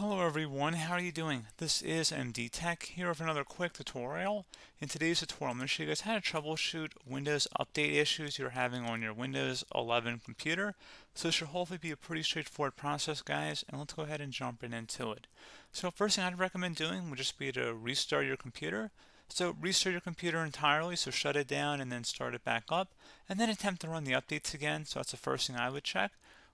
Hello everyone, how are you doing? This is MD Tech here with another quick tutorial. In today's tutorial, I'm going to show you guys how to troubleshoot Windows update issues you're having on your Windows 11 computer. So this should hopefully be a pretty straightforward process, guys, and let's go ahead and jump right into it. So first thing I'd recommend doing would just be to restart your computer. So restart your computer entirely, so shut it down and then start it back up, and then attempt to run the updates again. So that's the first thing I would check.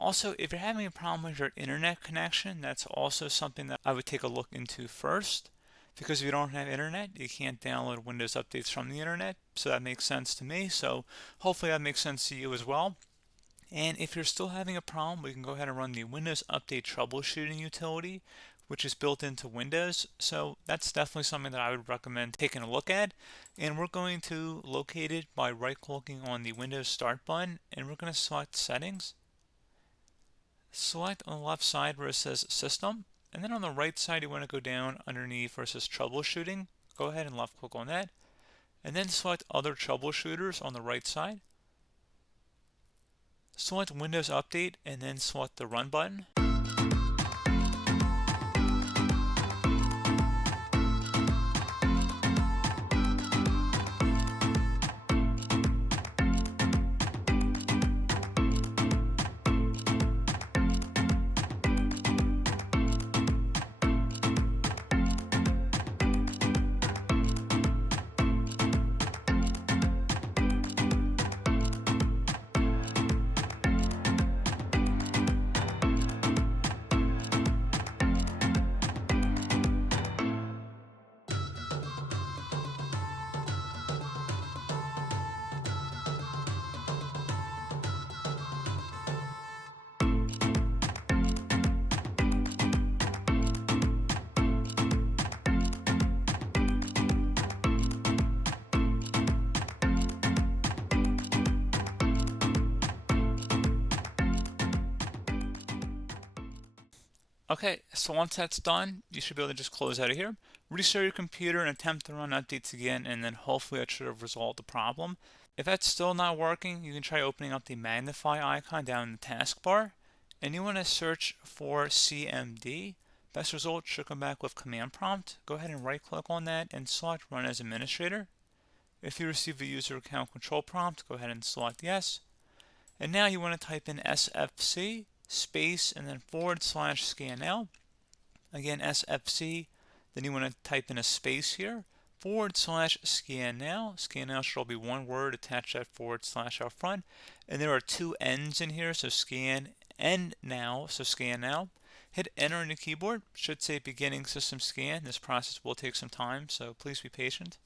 Also, if you're having a problem with your internet connection, that's also something that I would take a look into first. Because if you don't have internet, you can't download Windows updates from the internet. So that makes sense to me. So hopefully that makes sense to you as well. And if you're still having a problem, we can go ahead and run the Windows Update Troubleshooting utility, which is built into Windows. So that's definitely something that I would recommend taking a look at. And we're going to locate it by right-clicking on the Windows Start button, and we're going to select Settings. Select on the left side where it says System, and then on the right side you want to go down underneath where it says Troubleshooting. Go ahead and left click on that, and then select Other Troubleshooters on the right side. Select Windows Update and then select the Run button. Okay, so once that's done, you should be able to just close out of here, restart your computer and attempt to run updates again, and then hopefully that should have resolved the problem. If that's still not working, you can try opening up the magnify icon down in the taskbar, and you want to search for CMD. Best result should come back with command prompt. Go ahead and right click on that and select run as administrator. If you receive a user account control prompt, go ahead and select yes. And now you want to type in SFC space and then /scan_now. Again, SFC, then you want to type in a space here, /scan_now. Scan now should all be one word, attach that / out front. And there are two N's in here, so scan and now, so scan now. Hit enter on the keyboard, should say beginning system scan. This process will take some time, so please be patient.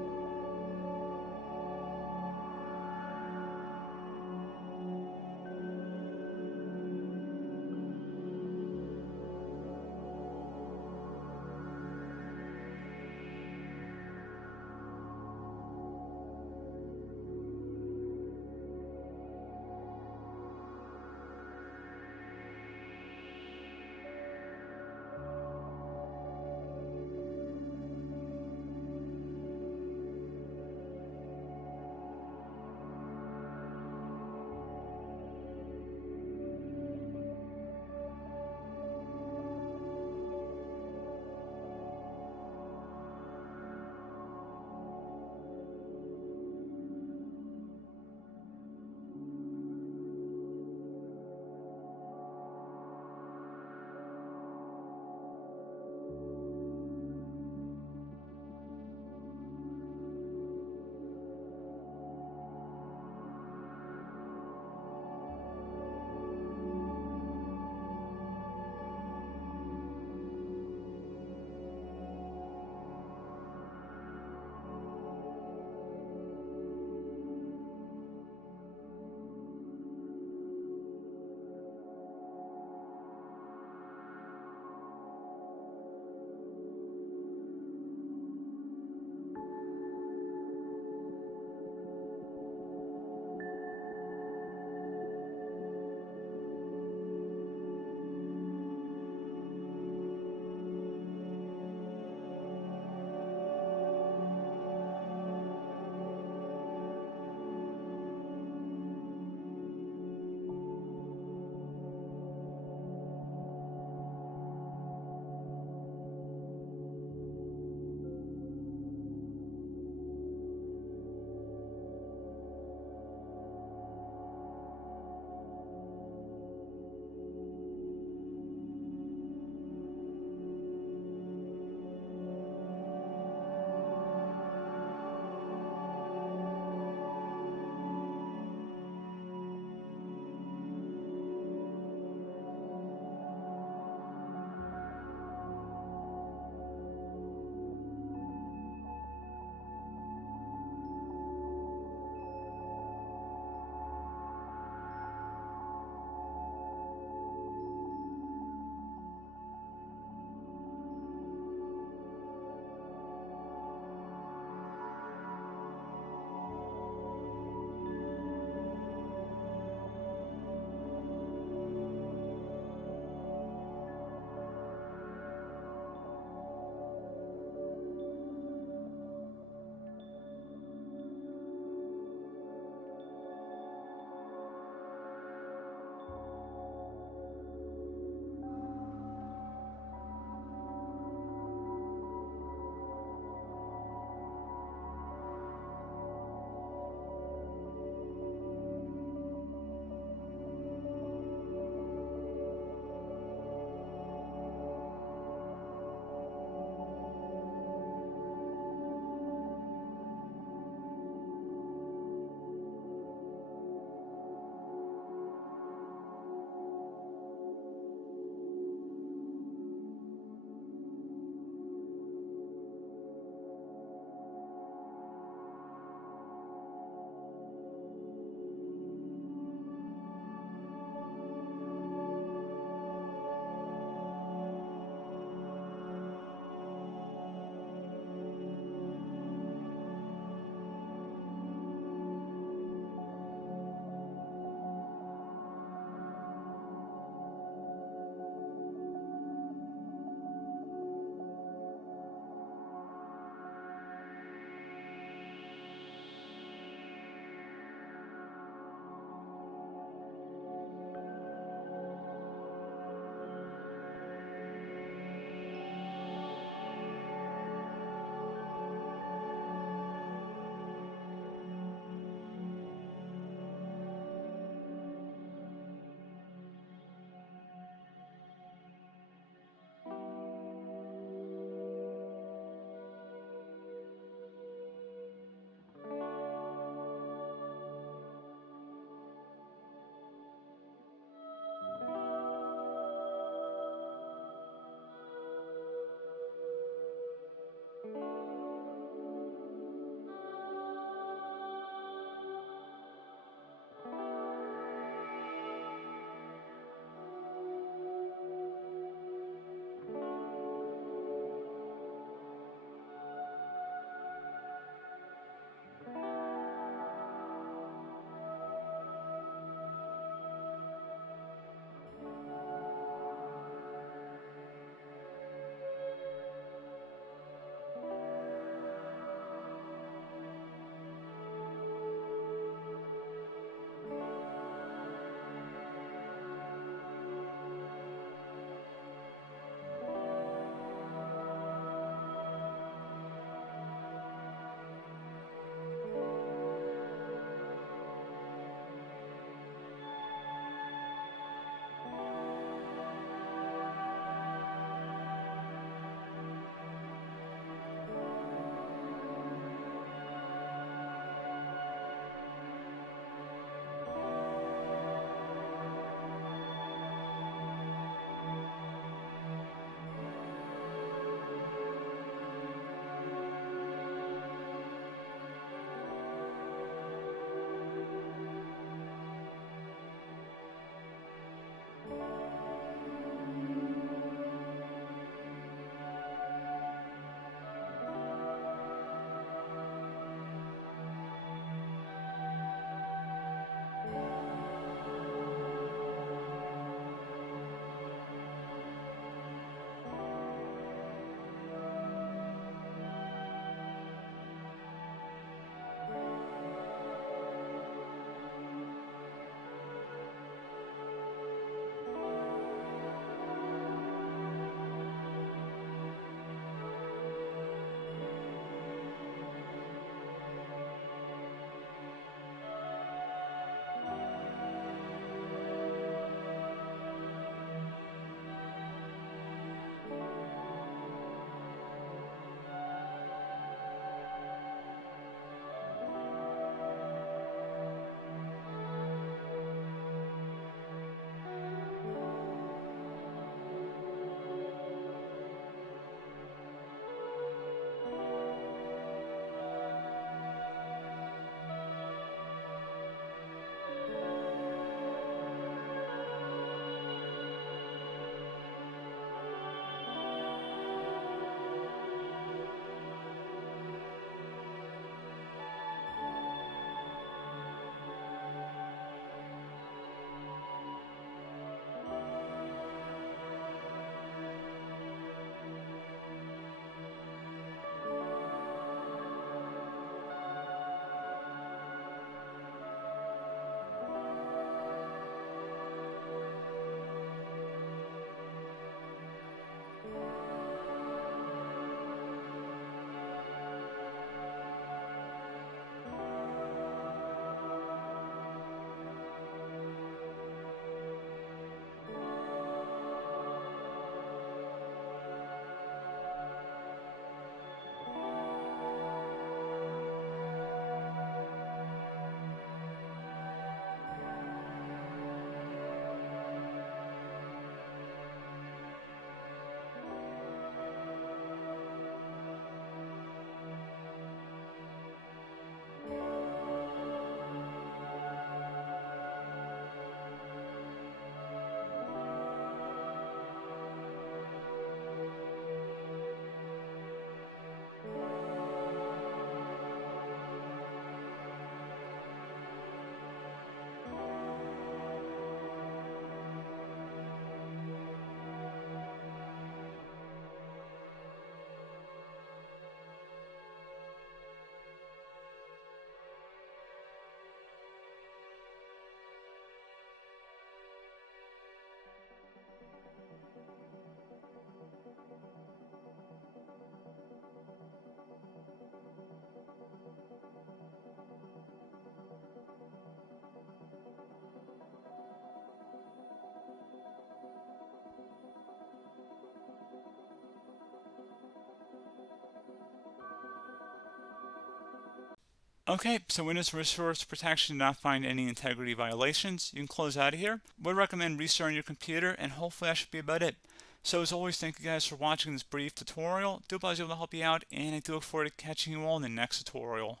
Okay, so Windows Resource Protection did not find any integrity violations. You can close out of here. Would recommend restarting your computer, and hopefully that should be about it. So as always, thank you guys for watching this brief tutorial. Do hope I was able to help you out, and I do look forward to catching you all in the next tutorial.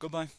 Goodbye.